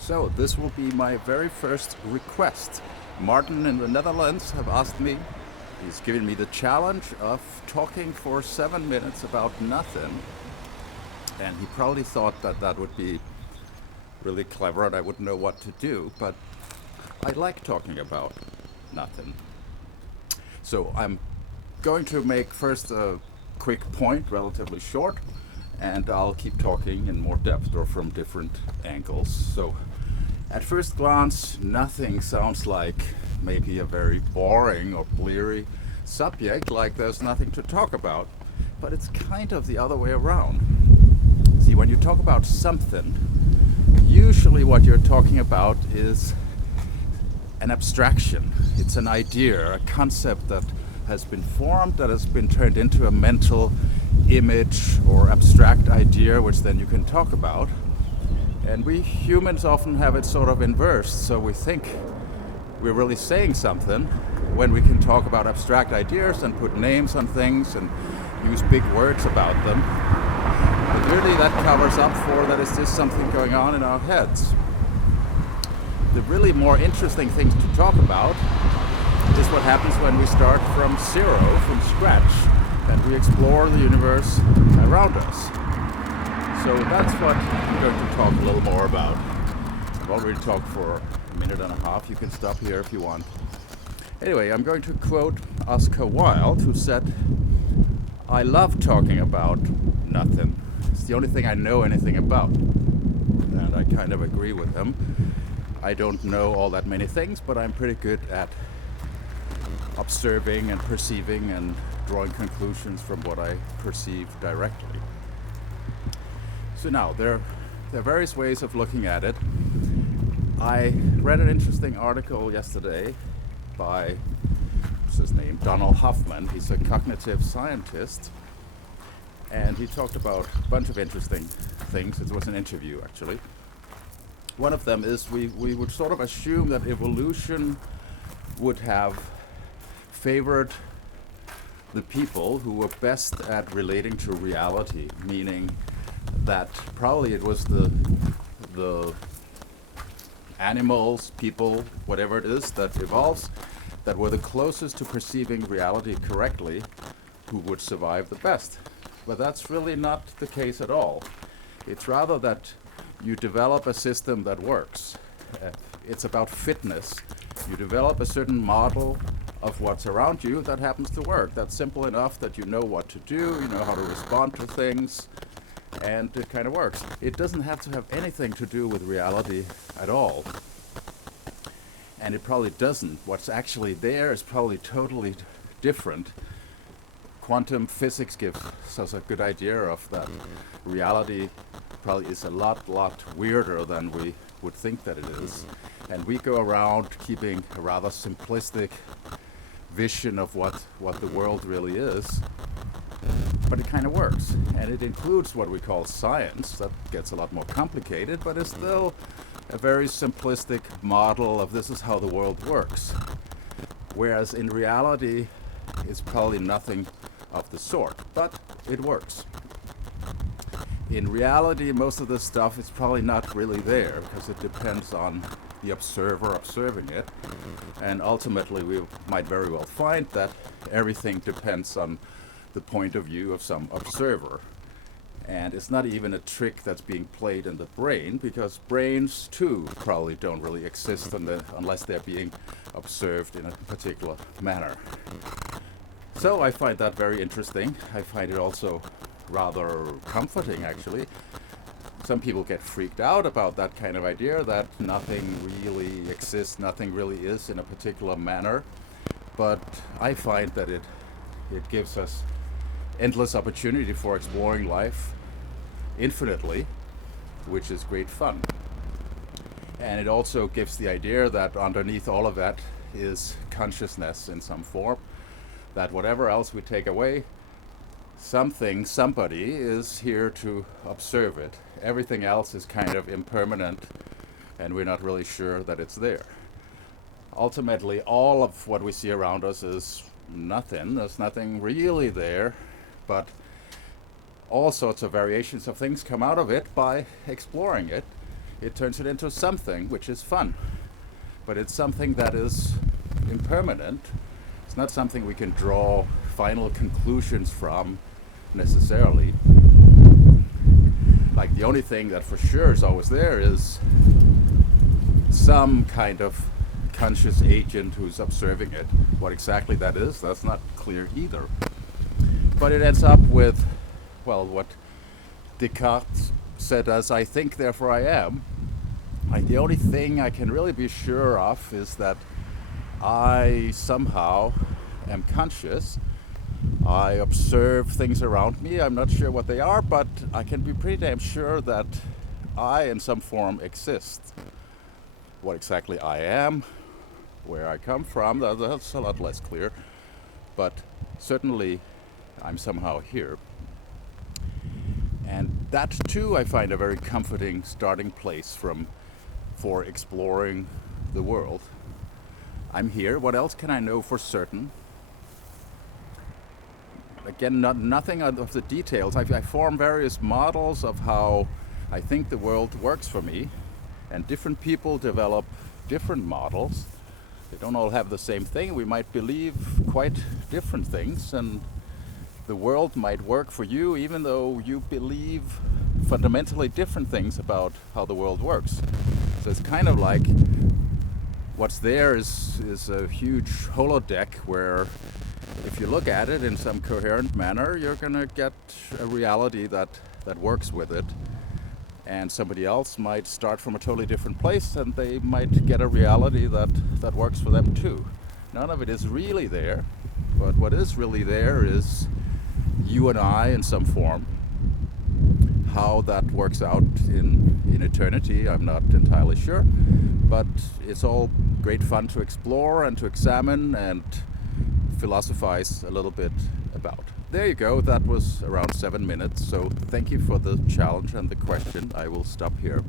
So this will be my very first request. Maarten in the Netherlands have asked me, he's given me the challenge of talking for 7 minutes about nothing. And he probably thought that that would be really clever and I wouldn't know what to do, but I like talking about nothing. So I'm going to make first a quick point, relatively short, and I'll keep talking in more depth or from different angles. So at first glance, nothing sounds like maybe a very boring or bleary subject, like there's nothing to talk about, but it's kind of the other way around. See, when you talk about something, usually what you're talking about is an abstraction. It's an idea, a concept that has been formed, that has been turned into a mental image or abstract idea, which then you can talk about. And we humans often have it sort of inversed, so we think we're really saying something when we can talk about abstract ideas and put names on things and use big words about them. But really that covers up for that is just something going on in our heads. The really more interesting things to talk about is what happens when we start from zero, from scratch, and we explore the universe around us. So that's what I'm going to talk a little more about. I've already talked for a minute and a half. You can stop here if you want. Anyway, I'm going to quote Oscar Wilde, who said, "I love talking about nothing. It's the only thing I know anything about." And I kind of agree with him. I don't know all that many things, but I'm pretty good at observing and perceiving and drawing conclusions from what I perceive directly. So now, there are various ways of looking at it. I read an interesting article yesterday by, what's his name, Donald Hoffman. He's a cognitive scientist, and he talked about a bunch of interesting things. It was an interview, actually. One of them is we would sort of assume that evolution would have favored the people who were best at relating to reality, meaning that probably it was the animals, people, whatever it is that evolves, that were the closest to perceiving reality correctly, who would survive the best. But that's really not the case at all. It's rather that you develop a system that works. It's about fitness. You develop a certain model of what's around you that happens to work. That's simple enough that you know what to do, you know how to respond to things, and it kind of works. It doesn't have to have anything to do with reality at all. And it probably doesn't. What's actually there is probably totally different. Quantum physics gives us a good idea of that. Reality probably is a lot weirder than we would think that it is. And we go around keeping a rather simplistic vision of what the world really is. But it kind of works. And it includes what we call science. That gets a lot more complicated, but it's still a very simplistic model of this is how the world works. Whereas in reality, it's probably nothing of the sort, but it works. In reality, most of this stuff is probably not really there because it depends on the observer observing it. And ultimately, we might very well find that everything depends on the point of view of some observer. And it's not even a trick that's being played in the brain, because brains too probably don't really exist unless they're being observed in a particular manner. So I find that very interesting. I find it also rather comforting, actually. Some people get freaked out about that kind of idea, that nothing really exists, nothing really is in a particular manner. But I find that it gives us endless opportunity for exploring life infinitely, which is great fun. And it also gives the idea that underneath all of that is consciousness in some form, that whatever else we take away, something, somebody is here to observe it. Everything else is kind of impermanent, and we're not really sure that it's there. Ultimately, all of what we see around us is nothing. There's nothing really there, but all sorts of variations of things come out of it by exploring it. it turns it into something which is fun. But it's something that is impermanent. It's not something we can draw final conclusions from necessarily. Like the only thing that for sure is always there is some kind of conscious agent who's observing it. What exactly that is, that's not clear either. But it ends up with, well, what Descartes said as I think, therefore I am. Like the only thing I can really be sure of is that I somehow am conscious. I observe things around me. I'm not sure what they are, but I can be pretty damn sure that I in some form exist. What exactly I am, where I come from, that's a lot less clear. But certainly I'm somehow here. And that too I find a very comforting starting place for exploring the world. I'm here. What else can I know for certain? Again, nothing of the details. I form various models of how I think the world works for me, and different people develop different models. They don't all have the same thing. We might believe quite different things, and the world might work for you even though you believe fundamentally different things about how the world works. So it's kind of like what's there is a huge holodeck where if you look at it in some coherent manner, you're going to get a reality that works with it. And somebody else might start from a totally different place and they might get a reality that works for them too. None of it is really there, but what is really there is you and I in some form. How that works out in eternity, I'm not entirely sure, but it's all great fun to explore and to examine and philosophize a little bit about. There you go, that was around 7 minutes, so thank you for the challenge and the question. I will stop here.